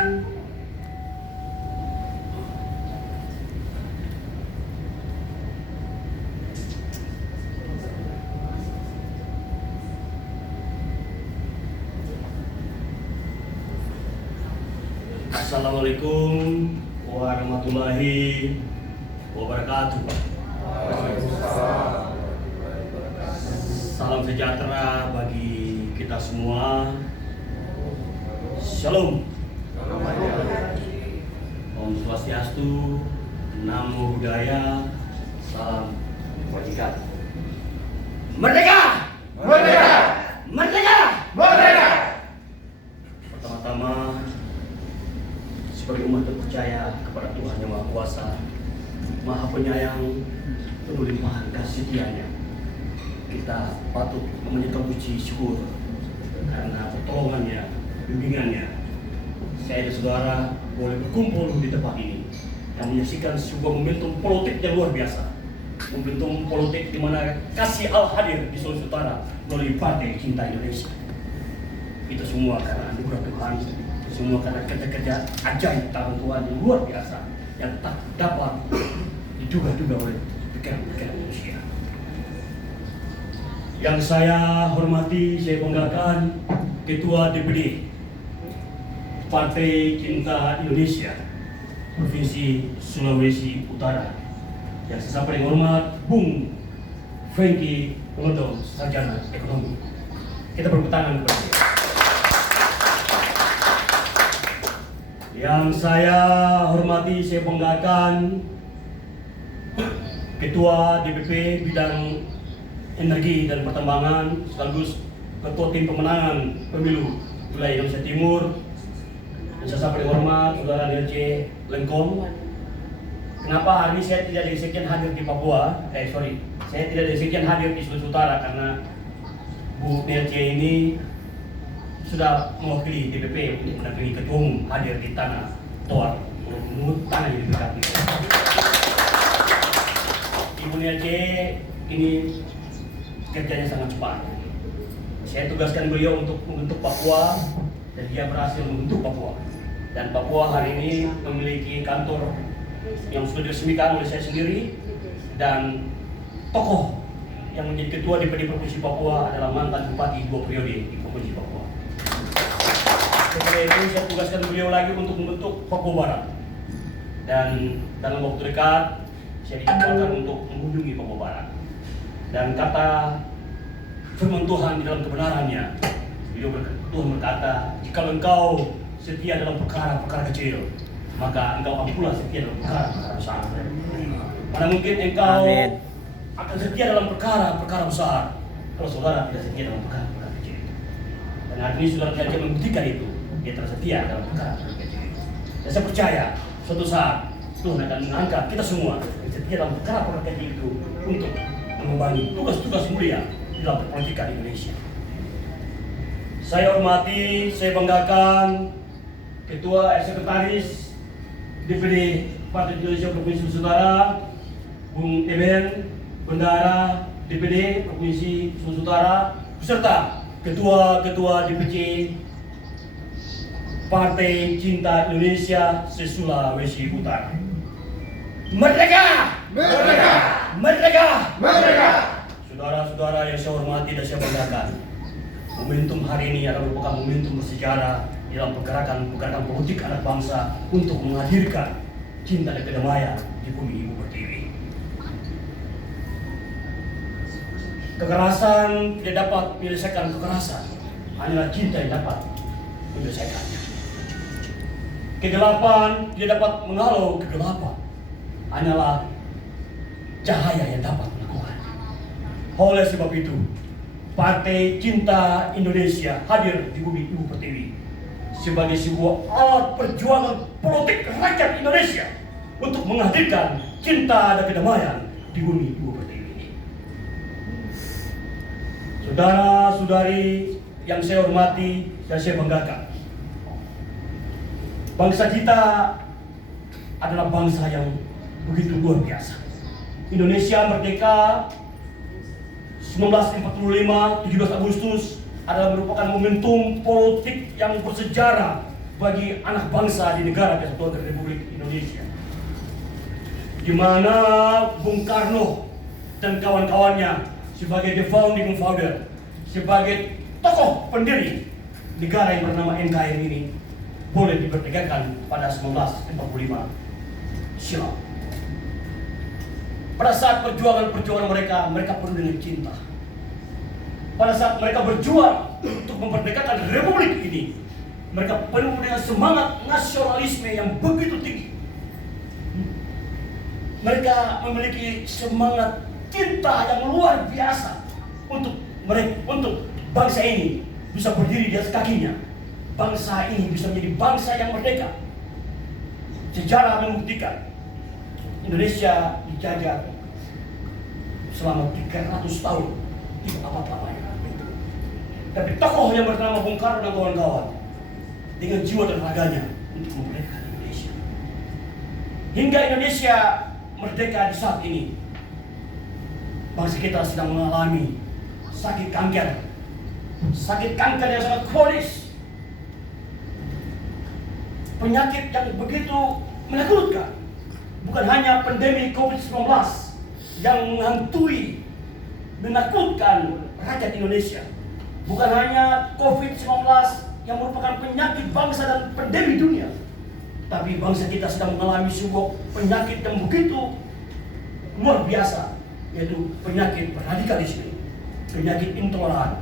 Assalamualaikum warahmatullahi wabarakatuh. Salam sejahtera bagi kita semua. Shalom. Om Swastiastu, Namo Buddhaya, salam kebajikan. Merdeka! Merdeka! Merdeka! Merdeka! Pertama-tama, sebagai umat yang percaya kepada Tuhan Yang Maha Kuasa, Maha Penyayang, penuh limpahan kasih setianya, kita patut menyatakan puji syukur karena pertolongannya, bimbingannya. Saya dan saudara boleh berkumpul di tempat ini dan menyaksikan sebuah momentum politik yang luar biasa. Momentum politik di mana kasih Allah hadir di Sulawesi Utara melalui Partai Cinta Indonesia. Itu semua karena anugerah Tuhan, semua karena kerja-kerja ajaib tangan Tuhan yang luar biasa yang tak dapat diduga-duga oleh pikiran-pikiran manusia. Yang saya hormati, saya banggakan Ketua DPD Partai Cinta Indonesia Provinsi Sulawesi Utara, yang saya paling hormat Bung Franky Pengoto, Sarjana Ekonomi. Kita bertepuk tangan kepada dia. Yang saya hormati, saya banggakan Ketua DPP Bidang Energi dan Pertambangan sekaligus Ketua Tim Pemenangan Pemilu Wilayah Indonesia Timur. Dan saya paling hormat Saudara DLC Lengkong. Kenapa hari ini saya tidak diizinkan hadir di Papua? Saya tidak diizinkan hadir di Sulawesi Utara karena Bu DLC ini sudah mewakili DPP untuk mendampingi Ketua Umum hadir di tanah Toa, menurut tanah yang diberkati. Ibu DLC ini kerjanya sangat cepat. Saya tugaskan beliau untuk membentuk Papua dan dia berhasil membentuk Papua. Dan Papua hari ini memiliki kantor yang sudah diresmikan oleh saya sendiri, dan tokoh yang menjadi ketua DPD Provinsi Papua adalah mantan bupati 2 periode di Provinsi Papua. Setelah itu saya tugaskan beliau lagi untuk membentuk Papua Barat, dan dalam waktu dekat saya dijadwalkan untuk mengunjungi Papua Barat. Dan kata firman Tuhan di dalam kebenarannya, Tuhan berkata, jika engkau setia dalam perkara-perkara kecil, maka engkau akan pula setia dalam perkara-perkara besar. Mana mungkin engkau akan setia dalam perkara-perkara besar kalau saudara tidak setia dalam perkara-perkara kecil. Dan hari ini saudara tidak membuktikan itu, dia telah setia dalam perkara-perkara kecil. Dan saya percaya suatu saat Tuhan akan mengangkat kita semua yang setia dalam perkara-perkara kecil itu untuk mengembangi tugas-tugas mulia di dalam perpolitikan Indonesia. Saya hormati, saya banggakan Ketua Sekretaris DPD Partai Indonesia Provinsi Sulawesi Utara, Bung Eben, Bendahara DPD Provinsi Sulawesi Utara, beserta Ketua-Ketua DPC Partai Cinta Indonesia se-Sulawesi Utara. Merdeka! Merdeka! Merdeka! Merdeka! Saudara-saudara yang saya hormati dan saya banggakan, momentum hari ini adalah merupakan momentum bersejarah dalam pergerakan politik anak bangsa untuk menghadirkan cinta dan kedamaian di bumi Ibu Pertiwi. Kekerasan tidak dapat menyelesaikan kekerasan, hanyalah cinta yang dapat menyelesaikannya. Kegelapan tidak dapat menghalau kegelapan, hanyalah cahaya yang dapat melakukannya. Oleh sebab itu, Partai Cinta Indonesia hadir di bumi Ibu Pertiwi sebagai sebuah alat perjuangan politik rakyat Indonesia untuk menghadirkan cinta dan kedamaian di bumi Ibu Pertiwi ini. Saudara-saudari yang saya hormati dan saya banggakan, bangsa kita adalah bangsa yang begitu luar biasa. Indonesia merdeka 1945, 17 Agustus adalah merupakan momentum politik yang bersejarah bagi anak bangsa di negara Kesatuan Republik Indonesia, di mana Bung Karno dan kawan-kawannya sebagai the founding father, sebagai tokoh pendiri negara yang bernama NKRI ini boleh dipertegakkan pada 1945 silam. Pada saat perjuangan mereka penuh dengan cinta. Pada saat mereka berjuang untuk memerdekakan republik ini, mereka penuh dengan semangat nasionalisme yang begitu tinggi. Mereka memiliki semangat cinta yang luar biasa untuk bangsa ini bisa berdiri di atas kakinya. Bangsa ini bisa menjadi bangsa yang merdeka. Sejarah membuktikan Indonesia dijajah selama 300 tahun, tidak apa-apa. Tapi tokoh yang bernama Bung Karno dan kawan-kawan dengan jiwa dan raganya untuk memerdekakan Indonesia. Hingga Indonesia merdeka di saat ini, bangsa kita sedang mengalami sakit kanker yang sangat kronis, penyakit yang begitu menakutkan. Bukan hanya pandemi COVID-19 yang menghantui, menakutkan rakyat Indonesia. Bukan hanya COVID-19 yang merupakan penyakit bangsa dan pandemi dunia, tapi bangsa kita sedang mengalami sebuah penyakit yang begitu luar biasa, yaitu penyakit radikalisme, penyakit intoleran,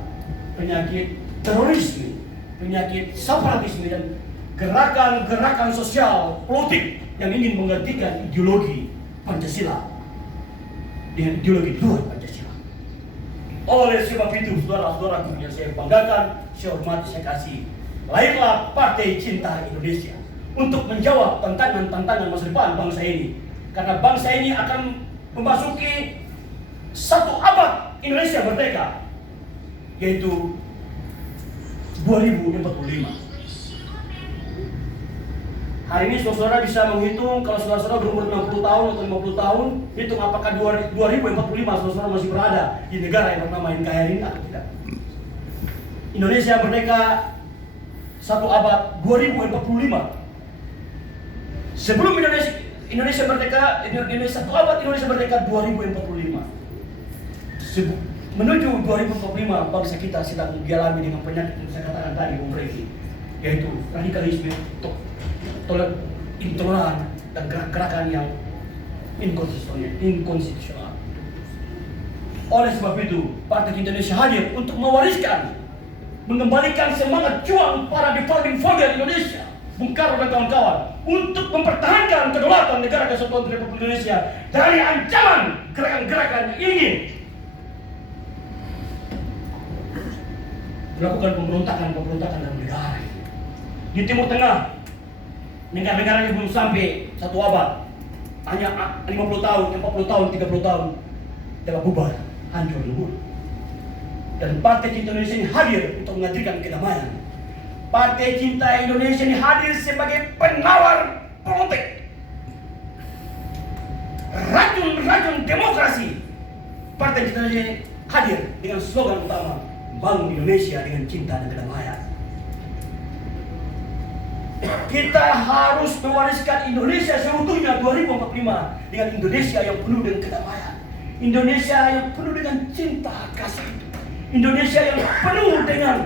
penyakit terorisme, penyakit separatisme, dan gerakan-gerakan sosial politik yang ingin menggantikan ideologi Pancasila dengan ideologi luar Pancasila. Oleh sebab itu, saudara-saudaraku yang saya banggakan, saya hormati, saya kasih, lahirlah Partai Cinta Indonesia untuk menjawab tantangan-tantangan masa depan bangsa ini. Karena bangsa ini akan memasuki 1 abad Indonesia merdeka, yaitu 2045. Hari ini saudara bisa menghitung, kalau saudara berumur 60 tahun atau 50 tahun, hitung apakah 2045 saudara masih berada di negara yang bernama NKRI atau tidak. Indonesia merdeka 1 abad 2045. Sebelum Indonesia merdeka, Indonesia 1 abad Indonesia merdeka 2045. Menuju 2045, bangsa kita sedang dialami dengan penyakit yang saya katakan tadi, Bung Reki, yaitu radikalisme, intoleran, dan gerakan yang inkonstitusional. Oleh sebab itu, Partai Cinta Indonesia hadir untuk mewariskan, mengembalikan semangat juang para founding father Indonesia, Bung Karno dan kawan-kawan, untuk mempertahankan kedaulatan negara Kesatuan Republik Indonesia dari ancaman gerakan-gerakan yang ingin melakukan pemberontakan dalam negara. Di Timur Tengah, negara-negara yang belum sampai 1 abad, hanya 50 tahun, 40 tahun, 30 tahun, telah bubar, hancur lebur. Dan Partai Cinta Indonesia ini hadir untuk menghadirkan kedamaian. Partai Cinta Indonesia ini hadir sebagai penawar politik, racun demokrasi. Partai Cinta Indonesia ini hadir dengan slogan utama, bangun Indonesia dengan cinta dan kedamaian. Kita harus mewariskan Indonesia seutuhnya 2045 dengan Indonesia yang penuh dengan kedamaian, Indonesia yang penuh dengan cinta kasih, Indonesia yang penuh dengan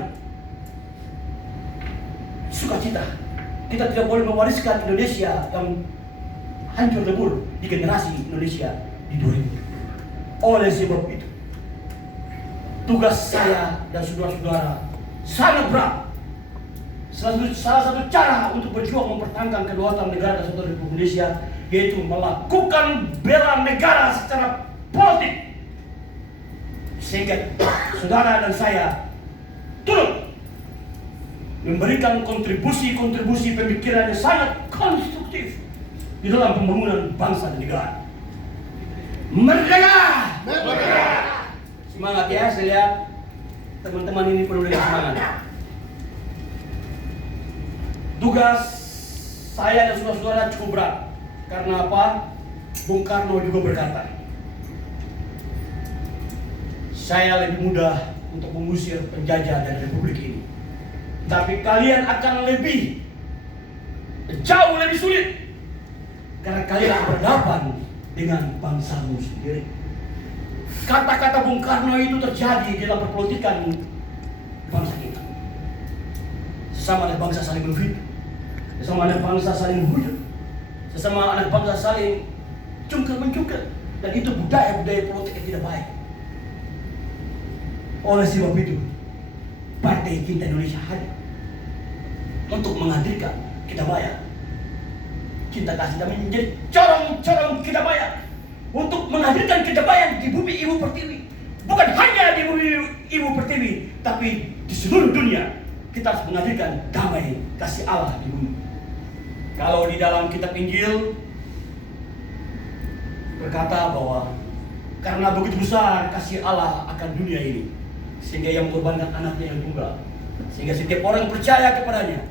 sukacita. Kita tidak boleh mewariskan Indonesia yang hancur lebur di generasi Indonesia di 2000. Oleh sebab itu, tugas saya dan saudara-saudara sangat berat. Salah satu cara untuk berjuang mempertahankan kedaulatan negara Kesatuan Republik Indonesia yaitu melakukan bela negara secara politik, sehingga saudara dan saya turut memberikan kontribusi pemikiran yang sangat konstruktif di dalam pembangunan bangsa dan negara. Merdeka! Merdeka! Semangat ya, saya lihat teman-teman ini perlu dengan semangat. Tugas saya dan saudara-saudara cukup berat. Karena apa? Bung Karno juga berkata, saya lebih mudah untuk mengusir penjajah dari republik ini, tapi kalian akan lebih jauh lebih sulit karena kalian berhadapan dengan bangsamu sendiri. Kata-kata Bung Karno itu terjadi dalam perpolitikan bangsa kita. Sesama anak bangsa saling menfitnah, sesama anak bangsa saling menghujat, sesama anak bangsa saling cungkil-mencungkil, dan itu budaya-budaya politik yang tidak baik. Oleh sebab itu, Partai Cinta Indonesia hadir untuk menghadirkan kita bayar. Cinta kasih damai menjadi corong-corong kita bayar untuk menghadirkan kedamaian di bumi Ibu Pertiwi. Bukan hanya di bumi Ibu Pertiwi, tapi di seluruh dunia kita harus menghadirkan damai kasih Allah di bumi. Kalau di dalam kitab Injil berkata bahwa karena begitu besar kasih Allah akan dunia ini, sehingga ia mengorbankan anaknya yang tunggal, sehingga setiap orang percaya kepadanya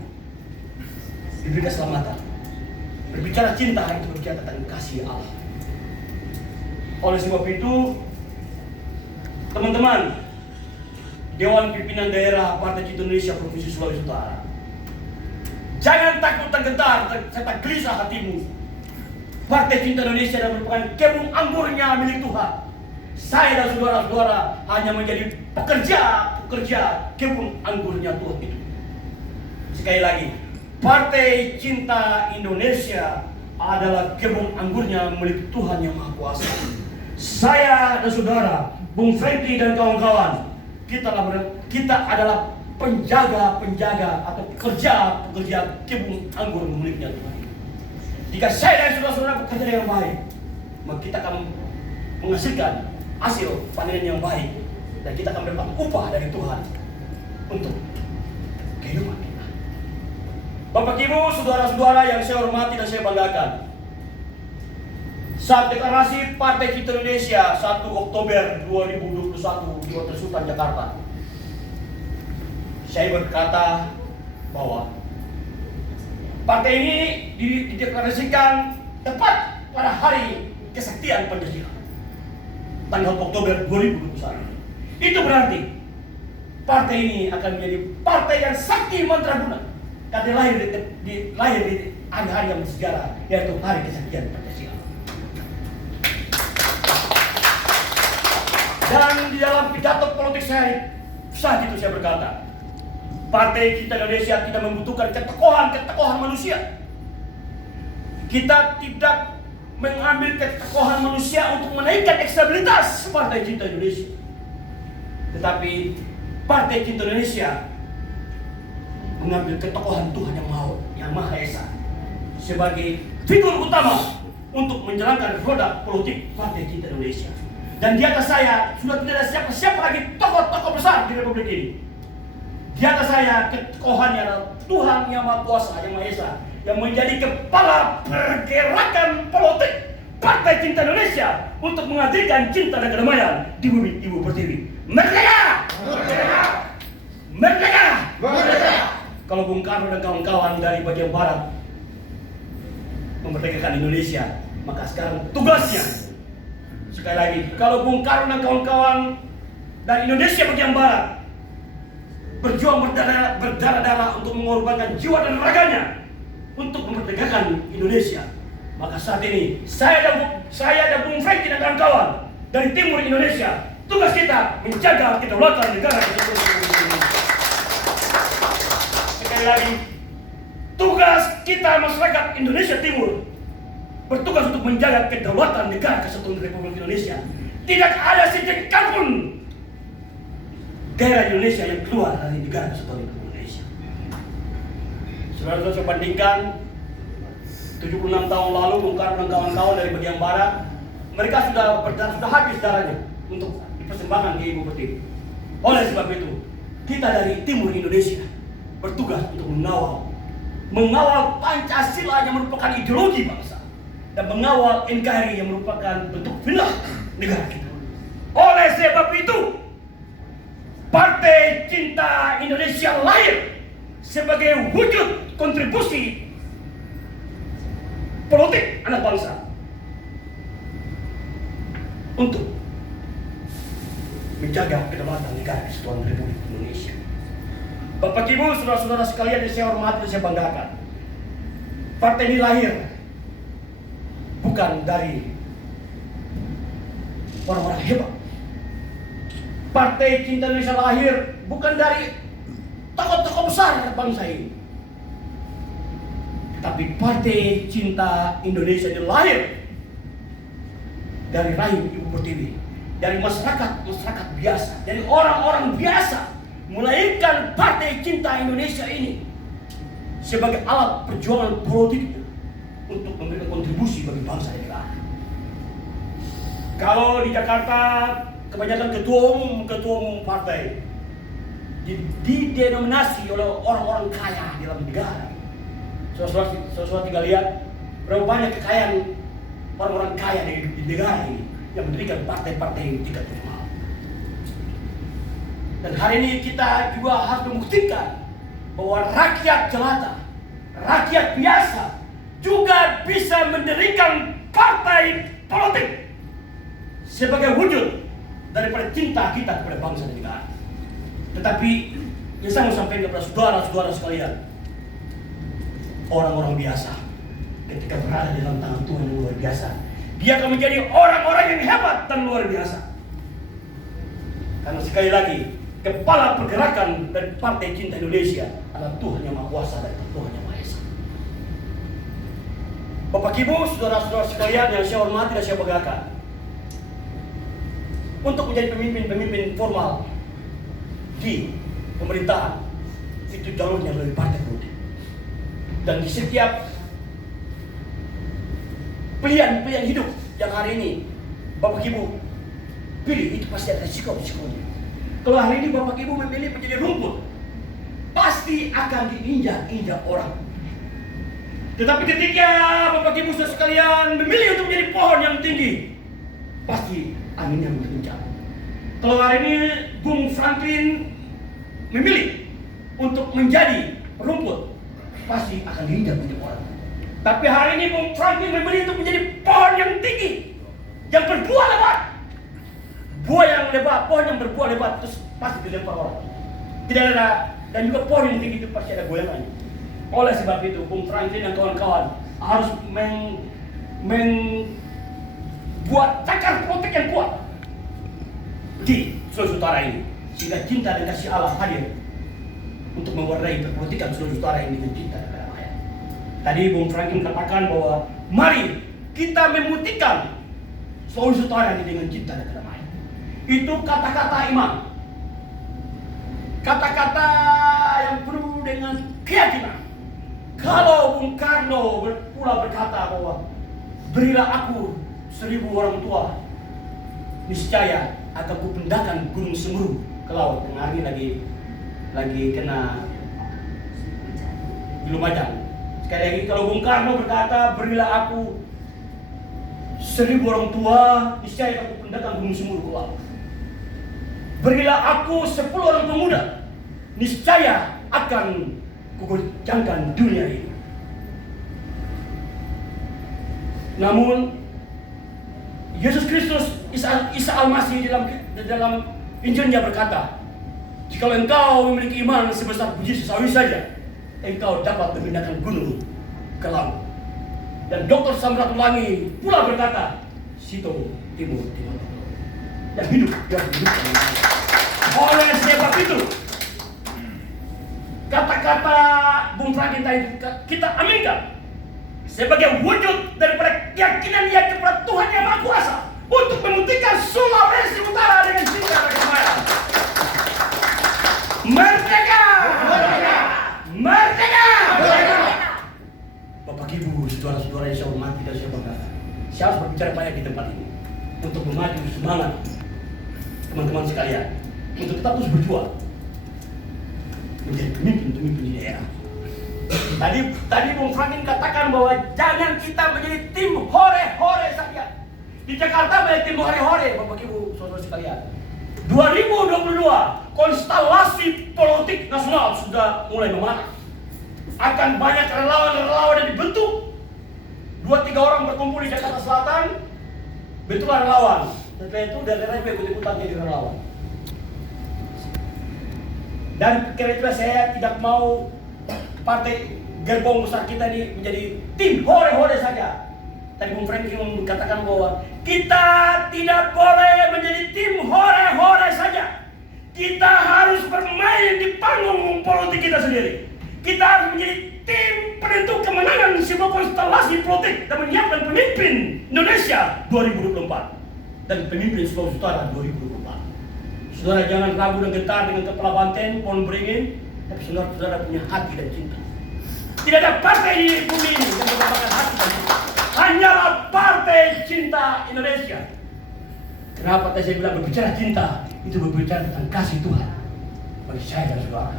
diberi keselamatan. Berbicara cinta itu berbicara tentang kasih Allah. Oleh sebab itu, teman-teman, Dewan Pimpinan Daerah Partai Cinta Indonesia Provinsi Sulawesi Utara, jangan takut tergentar serta gelisah hatimu. Partai Cinta Indonesia adalah merupakan kebun anggurnya milik Tuhan. Saya dan saudara-saudara hanya menjadi pekerja kebun anggurnya Tuhan itu. Sekali lagi, Partai Cinta Indonesia adalah kebun anggurnya milik Tuhan yang Maha Kuasa. Saya dan saudara, Bung Franky dan kawan-kawan, kita adalah penjaga atau pekerja kebun anggur miliknya Tuhan. Jika saya dan saudara-saudara bekerja dengan baik, maka kita akan menghasilkan hasil panen yang baik, dan kita akan mendapat upah dari Tuhan untuk kehidupan kita. Bapak Ibu, saudara-saudara yang saya hormati dan saya banggakan, saat deklarasi Partai Cinta Indonesia 1 Oktober 2021 di Hotel Sultan Jakarta, saya berkata bahwa partai ini dideklarasikan tepat pada hari kesaktian Pancasila, tanggal Oktober 2021. Itu berarti partai ini akan menjadi partai yang sakti mantraguna, karena lahir di hari-hari yang bersejarah, yaitu hari kesaktian Pancasila. Dan di dalam pidato politik saya saat itu saya berkata, Partai Cinta Indonesia tidak membutuhkan ketokohan manusia. Kita tidak mengambil ketokohan manusia untuk menaikkan elektabilitas Partai Cinta Indonesia. Tetapi Partai Cinta Indonesia mengambil ketokohan Tuhan yang Maha Esa sebagai figur utama untuk menjalankan roda politik Partai Cinta Indonesia. Dan di atas saya sudah tidak ada siapa-siapa lagi tokoh-tokoh besar di Republik ini. Di atas saya ketokohannya adalah Tuhan yang Maha Kuasa, yang Maha Esa, yang menjadi kepala pergerakan politik Partai Cinta Indonesia untuk menghadirkan cinta dan kedamaian di bumi Ibu Pertiwi. Merdeka! Merdeka! Merdeka! Merdeka! Kalau Bung Karno dan kawan-kawan dari bagian barat memerdekakan Indonesia, maka sekarang tugasnya, sekali lagi, kalau Bung Karno dan kawan-kawan dari Indonesia bagian barat berjuang berdarah-darah untuk mengorbankan jiwa dan raganya untuk memerdekakan Indonesia, maka saat ini saya dan Bung Franky dan kawan-kawan dari timur Indonesia, tugas kita menjaga kedaulatan negara Indonesia. Sekali lagi, tugas kita masyarakat Indonesia Timur bertugas untuk menjaga kedaulatan negara Kesatuan Republik Indonesia. Tidak ada sejengkal pun daerah Indonesia yang keluar dari negara Kesatuan Republik Indonesia. Saudara-saudara, saya bandingkan 76 tahun lalu Bung Karno dan kawan-kawan dari bagian barat, mereka sudah habis darahnya untuk dipersembahkan ke Ibu Pertiwi. Oleh sebab itu, kita dari timur Indonesia bertugas untuk mengawal Pancasila yang merupakan ideologi bangsa, dan mengawal NKRI yang merupakan bentuk vilah negara kita. Oleh sebab itu, Partai Cinta Indonesia lahir sebagai wujud kontribusi politik anak bangsa untuk menjaga kedaulatan negara Kesatuan Republik Indonesia. Bapak Ibu, saudara-saudara sekalian yang saya hormati dan saya banggakan, Partai ini lahir bukan dari orang-orang hebat. Partai Cinta Indonesia lahir bukan dari tokoh-tokoh besar bangsa ini. Tapi Partai Cinta Indonesia ini lahir dari rahim Ibu Pertiwi, dari masyarakat biasa, dari orang-orang biasa, melahirkan Partai Cinta Indonesia ini sebagai alat perjuangan politik untuk memberikan kontribusi bagi bangsa dan negara. Kalau di Jakarta kebanyakan ketua umum partai didenominasi oleh orang-orang kaya di dalam negara. Saudara tinggal lihat berapa banyak kekayaan orang-orang kaya di negara ini yang mendirikan partai-partai tingkat nasional. Dan hari ini kita juga harus membuktikan bahwa rakyat jelata, rakyat biasa juga bisa mendirikan partai politik sebagai wujud daripada cinta kita kepada bangsa dan negara. Tetapi yang saya mau sampaikan kepada saudara-saudara sekalian, orang-orang biasa ketika berada dalam tangan Tuhan yang luar biasa, dia akan menjadi orang-orang yang hebat dan luar biasa. Karena sekali lagi, kepala pergerakan dari Partai Cinta Indonesia adalah Tuhan yang Maha Kuasa dan Tuhan yang Maha Esa. Bapak Ibu, saudara-saudara sekalian yang saya hormati dan saya banggakan, untuk menjadi pemimpin formal di pemerintahan itu jalurnya melalui partai politik. Dan di setiap pilihan hidup yang hari ini Bapak Ibu pilih, itu pasti ada risiko-risikonya. Kalau hari ini Bapak Ibu memilih menjadi rumput, pasti akan diinjak-injak orang. Tetapi ketika Bapak Ibu sekalian memilih untuk menjadi pohon yang tinggi, pasti anginnya berkencang. Kalau hari ini Bung Franklin memilih untuk menjadi rumput, pasti akan diinjak-injak orang. Tapi hari ini Bung Franklin memilih untuk menjadi pohon yang tinggi, yang berbuah lebat. Buah yang lebat, pohon yang berbuah lebat, terus pasti dilempar orang. Tidak ada, dan juga pohon yang tinggi itu pasti ada goyangannya. Oleh sebab itu, Bung Franklin dan kawan-kawan harus membuat cakar politik yang kuat di Sulawesi Utara ini, sehingga cinta dan kasih Allah hadir untuk mewarnai perpolitikan Sulawesi Utara ini dengan cinta dan damai. Tadi Bung Franklin katakan bahwa mari kita memutihkan Sulawesi Utara ini dengan cinta dan damai. Itu kata-kata iman, kata-kata yang penuh dengan keyakinan. Kalau Bung Karno pula berkata bahwa berilah aku 1000 orang tua, niscaya akan kupindahkan Gunung Semeru ke laut. Yang hari lagi kena di Lumajang. Sekali lagi, kalau Bung Karno berkata berilah aku 1000 orang tua, niscaya akan kupindahkan Gunung Semeru ke laut. Berilah aku 10 orang pemuda, niscaya akan kugoncangkan dunia ini. Namun Yesus Kristus Isa Al-Masih dalam Injilnya berkata, jika engkau memiliki iman sebesar biji sawi saja, engkau dapat memindahkan gunung ke laut. Dan Dr. Samratulangi pula berkata, Sito Timur. Dan hidup yang hidup. Oleh sebab itu, kata-kata Bung Franklin tadi kita aminkan sebagai wujud daripada keyakinan dia kepada Tuhan yang Maha Kuasa untuk memutihkan Sulawesi Utara dengan cinta dan damai. Merdeka! Merdeka! Merdeka! Merdeka! Bapak Ibu, saudara-saudara yang saya hormati dan saya banggakan, saya harus berbicara banyak di tempat ini untuk memacu semangat teman-teman sekalian, untuk tetap terus berjuang menjadi pemimpin di daerah. Tadi Bung Franklin katakan bahwa jangan kita menjadi tim hore-hore saja. Di Jakarta menjadi tim hore-hore, Bapak Ibu, saudara sekalian. 2022 konstelasi politik nasional sudah mulai memanas. Akan banyak relawan-relawan yang dibentuk. 2-3 orang berkumpul di Jakarta Selatan, betullah relawan. Setelah itu daerah ikut-ikutan jadi relawan. Dan kira-kira saya tidak mau partai gerbong besar kita ini menjadi tim hore-hore saja. Tadi Bung Franklin katakan bahwa kita tidak boleh menjadi tim hore-hore saja. Kita harus bermain di panggung politik kita sendiri. Kita harus menjadi tim penentu kemenangan sebuah konstelasi politik dan menyiapkan pemimpin Indonesia 2024 dan pemimpin Sulawesi Utara 2024. Saudara jangan ragu dan gentar dengan kepala banteng, pohon beringin, tapi saudara punya hati dan cinta. Tidak ada partai di bumi ini yang merupakan hati dan cinta. Hanyalah partai cinta Indonesia. Kenapa tadi saya bilang berbicara cinta itu berbicara tentang kasih Tuhan bagi saya dan saudara.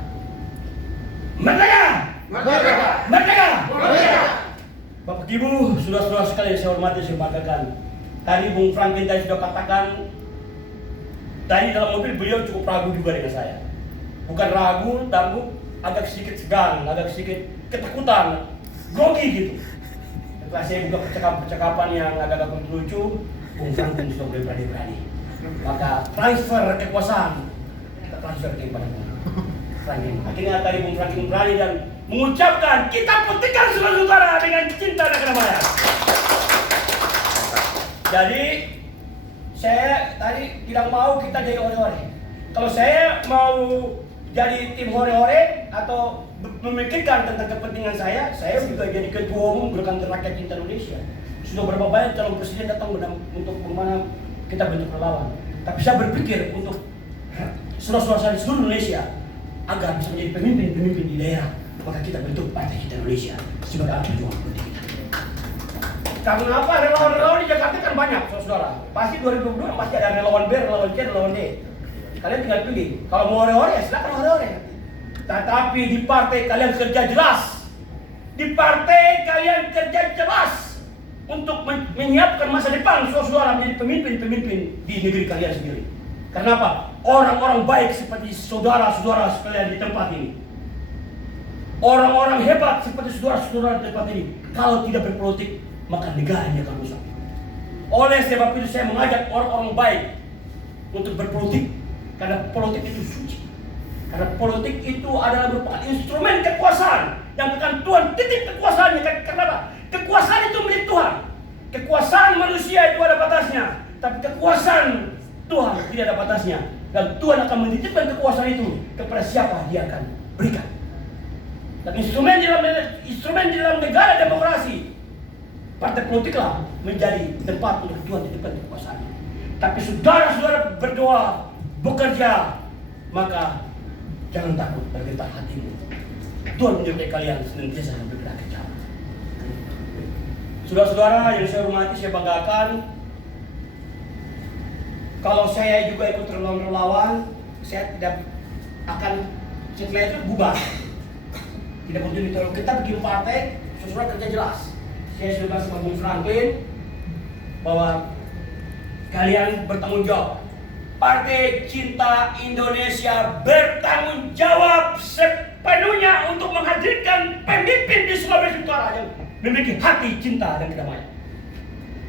Merdeka! Merdeka! Merdeka! Merdeka! Bapak Ibu, saudara-saudara sekalian saya hormati, saya banggakan. Tadi Bung Franklin tadi sudah katakan, tadi dalam mobil beliau cukup ragu juga dengan saya. Bukan ragu, tapi agak sedikit segan, agak sedikit ketakutan, grogi gitu. Setelah saya buka percakapan yang agak-agak lucu, Bung Franklin sudah mulai berani-berani. Maka transfer kekuasaan kita transfer kepada Bung Franklin. Akhirnya tadi Bung Franklin berani dan mengucapkan kita putihkan Sulawesi Utara dengan cinta dan kedamaian. Jadi saya tadi tidak mau kita jadi hore-hore. Kalau saya mau jadi tim hore-hore atau memikirkan tentang kepentingan saya juga jadi ketua umum Gerakan Rakyat Cinta Indonesia. Sudah berapa banyak calon presiden datang untuk bagaimana kita bentuk relawan. Tapi saya berpikir untuk saudara-saudara di seluruh Indonesia agar bisa menjadi pemimpin-pemimpin di daerah, maka kita bentuk Partai Cinta Indonesia sebagai alat perjuangan politik kita. Karena apa? Relawan-relawan di Jakarta kan banyak, saudara. Pasti 2022 pasti ada relawan B, relawan C, relawan D. Kalian tinggal pilih. Kalau mau hore-hore, silakan hore-hore. Tetapi di partai kalian kerja jelas. Di partai kalian kerja jelas untuk menyiapkan masa depan saudara menjadi pemimpin-pemimpin di negeri kalian sendiri. Karena apa? Orang-orang baik seperti saudara-saudara sekalian di tempat ini, orang-orang hebat seperti saudara-saudara di tempat ini, kalau tidak berpolitik maka negara ini akan rusak. Oleh sebab itu saya mengajak orang-orang baik untuk berpolitik, karena politik itu suci. Karena politik itu adalah merupakan instrumen kekuasaan yang akan Tuhan titip kekuasaannya. Karena apa? Kekuasaan itu milik Tuhan. Kekuasaan manusia itu ada batasnya, tapi kekuasaan Tuhan tidak ada batasnya. Dan Tuhan akan menitipkan kekuasaan itu kepada siapa dia akan berikan. Dan instrumen di dalam negara demokrasi, partai politiklah menjadi tempat untuk Tuhan titipkan kekuasaan. Tapi saudara-saudara berdoa, bekerja, maka jangan takut dan gentar hatimu. Tuhan menyertai kalian senantiasa bergerak ke jalan. Saudara-saudara yang saya hormati, saya banggakan. Kalau saya juga ikut relawan, saya tidak akan setelah itu bubar. Tidak butuh ditolong. Kita bikin partai, saudara kerja jelas. Saya sudah sama Bung Franklin bahwa kalian bertanggung jawab. Partai Cinta Indonesia bertanggung jawab sepenuhnya untuk menghadirkan pemimpin di Sulawesi Utara yang memiliki hati cinta dan kedamaian.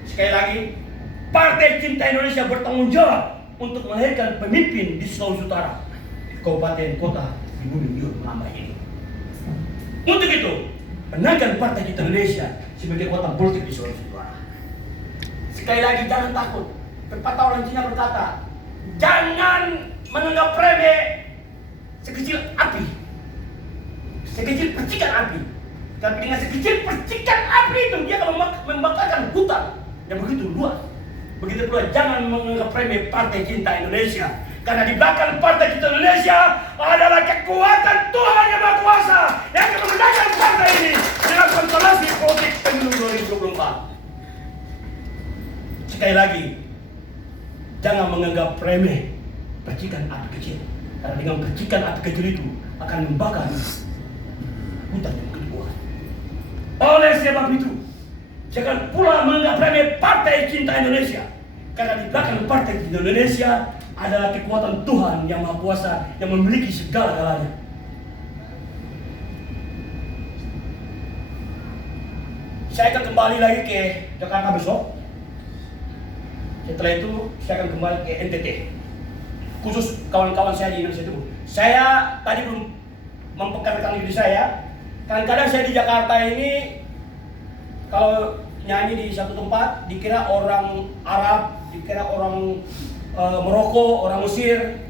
Sekali lagi, Partai Cinta Indonesia bertanggung jawab untuk melahirkan pemimpin di Sulawesi Utara, kabupaten kota di bumi Nyur Melambah ini. Untuk itu, menangkan Partai Cinta Indonesia sebagai kekuatan politik di Sulawesi Utara. Sekali lagi, jangan takut. Pepatah orang Cina berkata, jangan menganggap remeh sekecil api, sekecil percikan api. Tapi dengan sekecil percikan api itu dia akan membakarkan hutan yang begitu luas. Begitu pula jangan menganggap remeh Partai Cinta Indonesia, karena di belakang Partai Cinta Indonesia adalah kekuatan Tuhan Yang Maha Kuasa yang akan memenangkan partai ini dalam konstelasi politik pemilu 2024. Sekali lagi, jangan menganggap remeh percikan api kecil, karena dengan percikan api kecil itu akan membakar hutan yang begitu luas. Oleh sebab itu, jangan pula menganggap remeh Partai Cinta Indonesia, karena di belakang Partai Cinta Indonesia adalah kekuatan Tuhan Yang Maha Kuasa yang memiliki segala-galanya. Saya akan kembali lagi ke Jakarta besok. Setelah itu saya akan kembali ke NTT. Khusus kawan-kawan saya di Indonesia itu. Saya tadi belum mempekerjakan diri saya. Kadang-kadang saya di Jakarta ini kalau nyanyi di satu tempat dikira orang Arab, dikira orang Maroko, orang Mesir,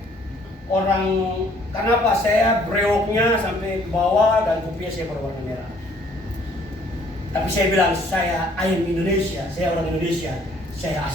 orang kenapa saya brewoknya sampai ke bawah dan kopinya saya berwarna merah. Tapi saya bilang saya ayam Indonesia, saya orang Indonesia, saya